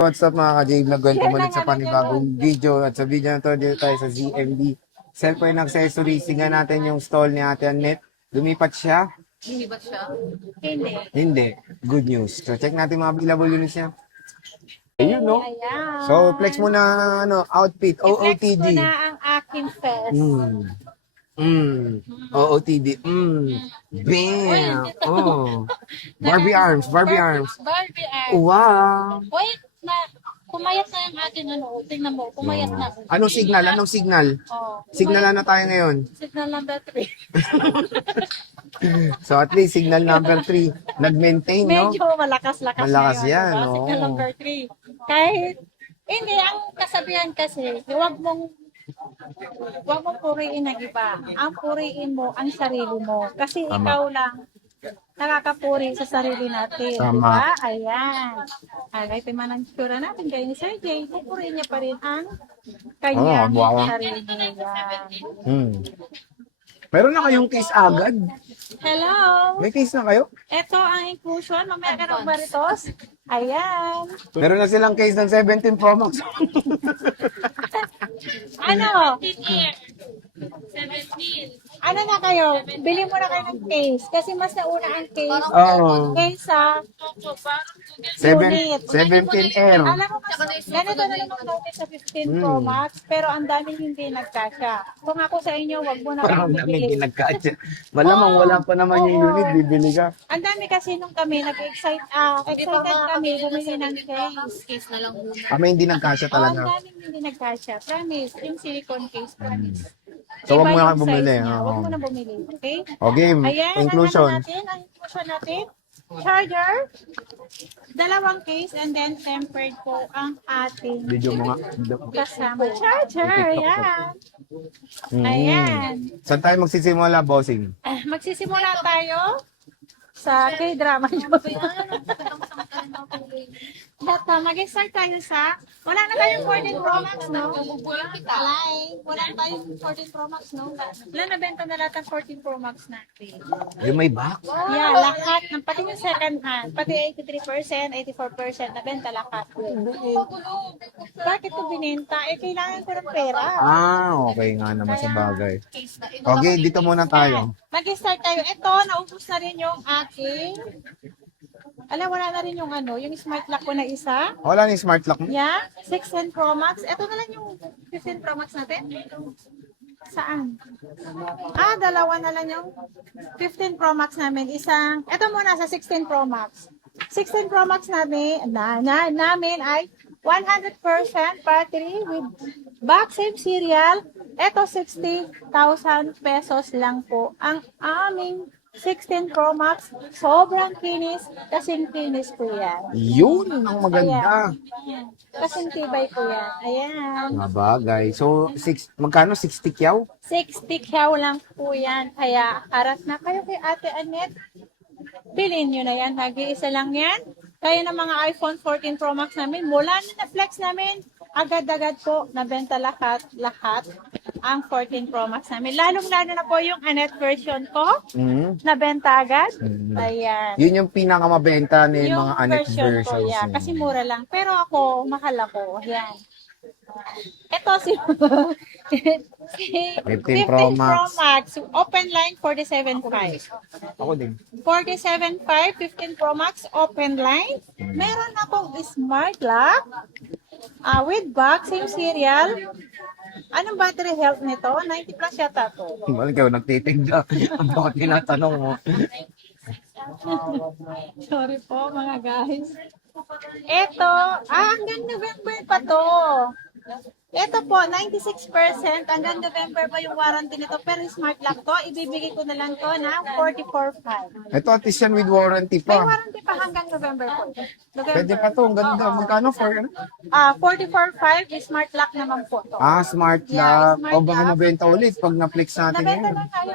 What's up mga ka-J Vlog? Welcome ulit sa panibagong video. At sa video na to, dito tayo sa ZMB Cellphone Accessories. Tingnan natin yung stall ni Ate Annette. Lumipat siya? Lumipat siya? Hindi. Good news. So check natin mga available units niya. Ayun, no? Ayan. So flex mo na outfit. I-flex OOTD. ko na ang aking fest. OOTD. Bam! Oh. Barbie arms. Barbie arms. Wow! Wait, pumayat na yung ating tingnan mo, pumayat na. Anong signal? Oh, Signal na tayo ngayon. signal number 3. So at least signal number 3 nag-maintain, no? Medyo malakas-lakas Malakas ngayon, yan, diba? oo. Signal number 3. Kahit, hindi, ang kasabihan kasi, huwag mong puriin ang iba. Ang puriin mo ang sarili mo. Kasi Tama. ikaw lang nakakapuri sa sarili natin. Tama. Diba? Ayan. Kahit man ang tsura natin, kaya ni Sir Jay, pupuriin niya pa rin ang kanyang wow. sarili niya. Meron na kayong case agad? Hello! May case na kayo? Ito ang inclusion. Mamaya ka ng baritos. Ayan. Meron na silang case ng 17 Pro Max. Ano? Ano na kayo? Bili mo na kayo ng case. Kasi mas nauna ang case Oo. kaysa 17R. Alam mo, ganito na naman natin sa 15 Pro Max, pero ang daming hindi nagkasya. Kung ako sa inyo, wag mo na Parang kayong namin bibili. ginagkatsa. Malamang wala pa naman yung unit, bibili ka. Ang dami kasi nung kami, excited kami, bumili ng case. Case na lang muna. Kami hindi nagkasya Ang talaga. daming hindi nagkasya. Promise, yung silicone case, promise. So wag mo Iba na yung bumili. size niya. Wag Oo. mo na bumili, okay? Okay, Ayan, inclusion. ang inclusion natin, charger, dalawang case, and then tempered po ang ating Video mo nga. kasama. Charger, ayan. Mm. Ayan. Saan tayo magsisimula, bossing? Magsisimula tayo sa K-drama. Mag-start tayo sa, wala na tayong 14 Pro Max, no? Alay, wala na tayong 14 Pro Max, no? Wala na benta na lahat ng 14 Pro Max natin. Yung may box? Yeah, lahat, ng pati yung second hand, pati 83%, 84%, nabenta lahat. Bakit ko binenta? Kailangan ko ng pera. Okay nga naman sa bagay. Okay, dito muna tayo. Mag-start tayo. Ito, naubos na rin yung aking, wala na rin yung yung smart lock ko na isa. Wala na yung smart lock mo? Yeah, 16 Pro Max. Ito na lang yung 15 Pro Max natin. Saan? Dalawa na lang yung 15 Pro Max namin. Isang, ito muna sa 16 Pro Max. 16 Pro Max namin ay 100% battery with box same serial. Ito 60,000 pesos lang po ang aming 16 Pro Max. Sobrang kinis, kasing kinis po yan. Yun ang maganda. Ayan. Kasing tibay po yan. Ayan. Mga bagay. So, magkano? 60 kyaw? 60 kyaw lang po yan. Kaya harap na kayo kay Ate Annette. Bilhin nyo na yan. Nag-iisa lang yan. Kaya ng mga iPhone 14 Pro Max namin, mula na na-flex namin, agad-agad po, nabenta lahat ang 14 Pro Max namin. Lalong-lalo na po yung Annette version ko, nabenta agad. Ayan. Yun yung pinakamabenta ni Yung mga Annette versions. ko, yeah, kasi mura lang. Pero ako, mahal ako. Ayan. Ito si 15 Pro Max. Open line 47.5. Ako din. 47.5, 15 Pro Max, open line. Meron akong smart lock with box, same serial. Anong battery health nito? 90 plus yata to. Balik kayo, nagtitigda. Ang bakit tinatanong mo? Sorry po mga guys. Ito, hanggang November pa to. Ito po, 96%. Hanggang November pa yung warranty nito. Pero smart lock to, ibibigay ko na lang to na 44.5. Ito at least yan with warranty May pa. warranty pa hanggang November po. Pwede pa to. Ang ganda. Magkano for ano? 44.5, smart lock naman po to. Smart Yeah, lock. smart O baka lock. mabenta ulit pag na-flex natin Nabenta ngayon. na tayo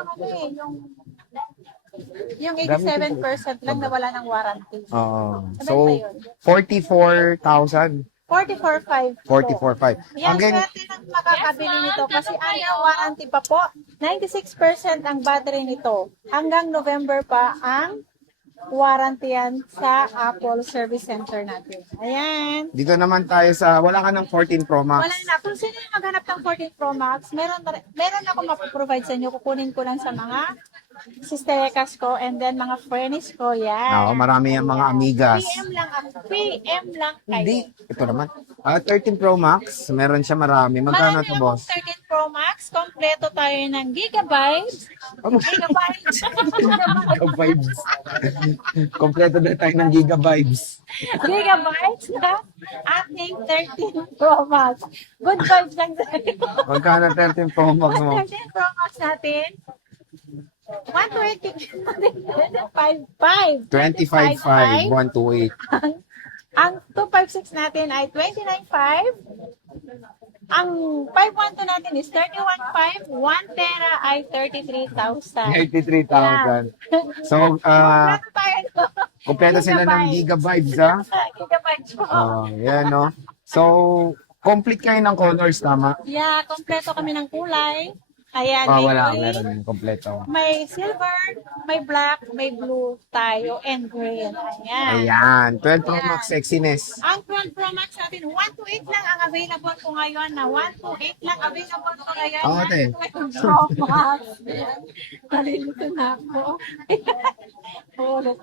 yung 87% lang na wala ng warranty. Oo. Nabenta So, yun. 44,000. 44.5 po. 44,500. Yan, Again, swerte ng makakabili nito kasi under warranty pa po. 96% ang battery nito. Hanggang November pa ang warranty yan sa Apple Service Center natin. Ayan. Dito naman tayo sa, wala ka ng 14 Pro Max. Wala na. Kung sino yung maghanap ng 14 Pro Max, meron ako mapaprovide sa inyo. Kukunin ko lang sa mga sisterekas ko and then mga friends ko. Yan. Oo, marami yung mga amigas. PM lang ako. PM lang kayo. Hindi. Ito naman. 13 Pro Max, meron siya marami. Magkano Marami to, akong boss? 13 Pro Max. Kompleto tayo ng gigabytes. Gigabytes. Giga-vibes. Kompleto na tayo ng giga-vibes. Gigabytes na ating 13 Pro Max. Good vibes lang tayo. Magkano 13 Pro Max mo? 13 Pro Max natin. 128 gig natin. 55. 25.5, 128. Ang 256 natin ay 29.5. Ang 512 natin is 31.5. 1 tera ay 33,000. 83,000. So, Kompleto tayo. kompleto sila ng giga-vibes, ha? Gigabytes po. Yan, no? So, complete kayo ng colors, tama? Yeah, kompleto kami ng kulay. Ayan, may Wala, green, meron yung kompleto. may silver, may black, may blue tayo, and green. Ayan. Ayan, 12 Pro Max sexiness. Ang 12 Pro Max natin, 128 lang ang available ko ngayon na 128 lang available ko ngayon. Oo, ate. 12 Pro Max. Kalilito na ako.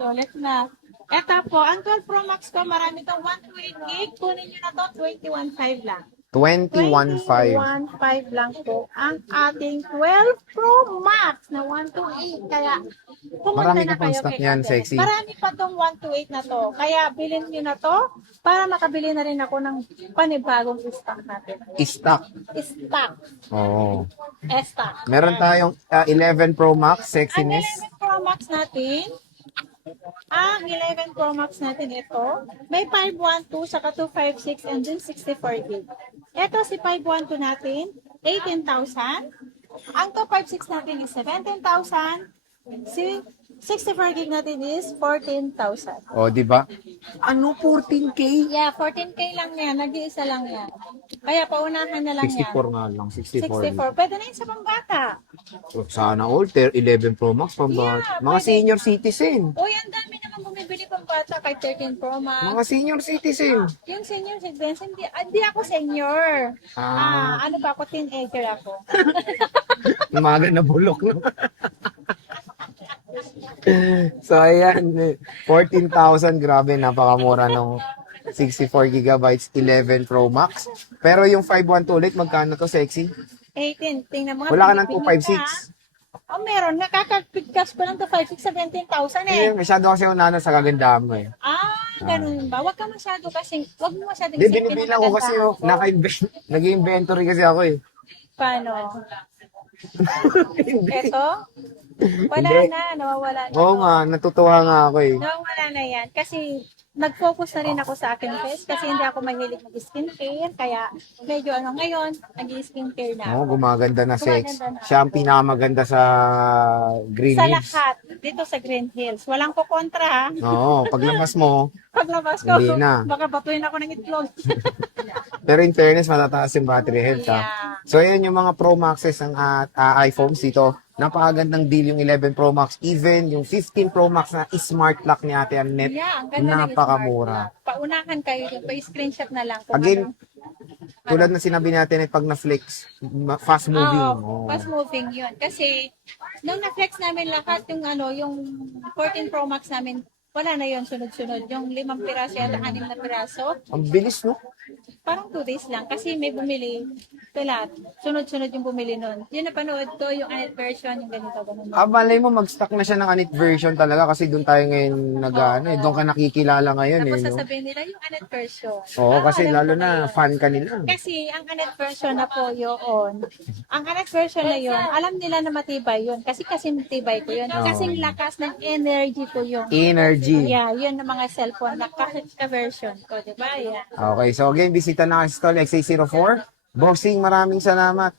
Ulit na. Ito po, ang 12 Pro Max ko, marami itong 128 gig. Kunin nyo na to, 21.5 lang. 21.5. 21.5 lang po ang ating 12 Pro Max na 128. Kaya, pumunta Marami na ka pang kayo stock kay yan, Ate. sexy. Marami pa tong 128 na to. Kaya, bilhin nyo na to para makabili na rin ako ng panibagong stock natin. Stock. Stock. Oo. Stock. Meron tayong 11 Pro Max Ang sexiness. 11 Pro Max natin, ang 11 Pro Max natin ito, may 512, saka 256, and then 64 gig. Ito si 512 natin, 18,000. Ang 256 natin is 17,000. Si 64 gig natin is 14,000. O, di ba? Ano, 14K? Yeah, 14K lang yan. Nag-iisa lang yan. Kaya paunahan na lang 64 yan. nga lang, 64. 64. Pwede na yun sa pambata. Sana all, 11 Pro Max, pambata. Yeah, Mga pwede. senior citizen. Uy, ang dami naman bumibili pambata kay 13 Pro Max. Mga senior citizen. Yung senior citizen, hindi ako senior. Ano ba ako? Teenager ako. Umaga na bulok, no? So, ayan. 14,000. Grabe, napakamura nung 64 gigabytes 11 Pro Max. Pero yung 512 ulit, magkano to, sexy? 18. Tingnan mo. Wala ka ng pinipili 256. Oh, meron. Nakakapigkas ko ng 256, 17,000 Eh, eh. masyado kasi unana sa kagandahan mo eh. Ganun ba? Huwag ka masyado kasi, huwag mo masyadong Hindi, isipin binibilang ang ko kasi kagandahan ko. nag-inventory kasi ako eh. Paano? Ito? Wala Hindi. na, nawawala na. Oo nga, natutuwa nga ako eh. Nawawala na yan. Kasi, nag-focus na rin ako sa akin face kasi hindi ako mahilig mag-skincare. Kaya, medyo ngayon, nag-skincare na Oo, ako. gumaganda na sex. Gumaganda na. Siya ang pinakamaganda sa Green Sa Hills. lahat, dito sa Green Hills. Walang kukontra ha. Oo, paglabas mo, Paglabas ko, Hindi na. baka batuin ako ng itlog. pero in fairness, matataas yung battery health ha. Yeah. So, ayan yung mga Pro Maxes ng iPhones dito. Napakagandang deal yung 11 Pro Max. Even yung 15 Pro Max na smart lock ni Ate Annette. Yeah, ang ganda ng Napakamura. smart lock. Paunahan kayo dun. Pa-screenshot na lang. Kung Again, ano. tulad na sinabi natin pag na-flex, fast moving. Oo, fast moving yun. Kasi, nung na-flex namin lahat, yung 14 Pro Max namin, wala na yun sunod-sunod. Yung 5 piraso yata, 6 na piraso. Ang bilis, no? Parang 2 days lang. Kasi may bumili. Sila, sunod-sunod yung bumili nun. Yung napanood ko, yung anit version, yung ganito. Ganun. Malay mo, mag-stock na siya ng anit version talaga kasi doon tayo ngayon doon ka nakikilala ngayon Tapos eh. No? sasabihin nila yung anit version. Oo, kasi alam lalo ko na yun. fan ka nila. Kasi ang anit version na po yun, ang anit version na yun, alam nila na matibay yun. Kasi matibay ko yun. Kasing lakas ng energy ko yun. Energy. Yeah, yun ang mga cellphone na ka-version ko, di ba? Yeah. Okay, so again, bisita na kasi stall XA04. Bossing, maraming salamat.